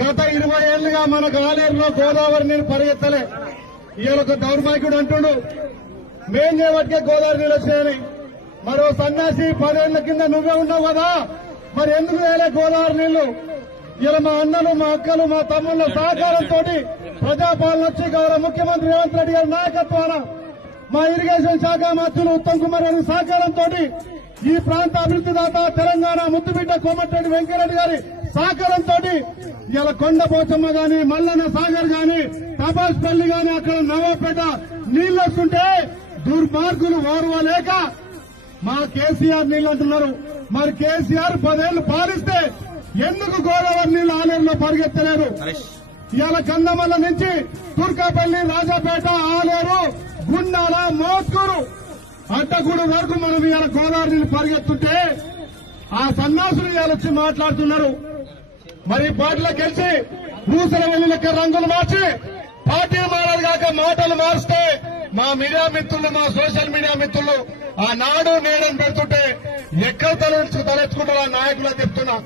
గత 20 ఏళ్లుగా మన ఆలేరులో గోదావరి నీరు పరిగెత్తలే. ఇవాళ ఒక దౌర్భాగ్యుడు అంటుడు మేం చేయబట్టే గోదావరి నీళ్ళు వచ్చాయని. మరో సన్యాసి 10 ఏళ్ల కింద నువ్వే ఉన్నావు కదా, మరి ఎందుకు వేయలే గోదావరి నీళ్లు? ఇలా మా అన్నలు, మా అక్కలు, మా తమ్ముళ్ల సహకారంతో ప్రజాపాలన వచ్చి గౌరవ ముఖ్యమంత్రి రేవంత్ రెడ్డి గారి నాయకత్వాన మా ఇరిగేషన్ శాఖ మంత్రులు ఉత్తమ్ కుమార్ గారి సహకారంతో ఈ ప్రాంత అభివృద్ధి దాత తెలంగాణ ముద్దుబిడ్డ కోమటిరెడ్డి వెంకటరెడ్డి గారి సహకారంతో ఇలా కొండపోచమ్మ గాని, మల్లన్న సాగర్ గాని, తపాస్పల్లి గాని, అక్కడ నవాపేట నీళ్లు వస్తుంటే దుర్మార్గులు ఓర్వలేక మా కేసీఆర్ నీళ్లు అంటున్నారు. మరి కేసీఆర్ 10 ఏళ్లు పాలిస్తే ఎందుకు గోదావరి నీళ్లు ఆలేరులో పరిగెత్తలేరు? ఇవాళ కందమల్ల నుంచి తుర్కాపల్లి, రాజాపేట, ఆలేరు, గుండాల, మోత్కూరు, అడ్డగూడు వరకు మనం ఇవాళ గోదావరి నీళ్లు పరిగెత్తుంటే ఆ సన్నాసులు ఇవాళ వచ్చి మాట్లాడుతున్నారు. మరి పార్టీలో గెలిచి పూసల వెళ్లి లెక్క రంగులు మార్చి పార్టీ మారాలి కాక మాటలు మారుస్తే మా మీడియా మిత్రులు, మా సోషల్ మీడియా మిత్రులు ఆ నాడు నేడని పెడుతుంటే ఎక్కడ తలెచ్చుకుంటారు ఆ నాయకులు చెప్తున్నా.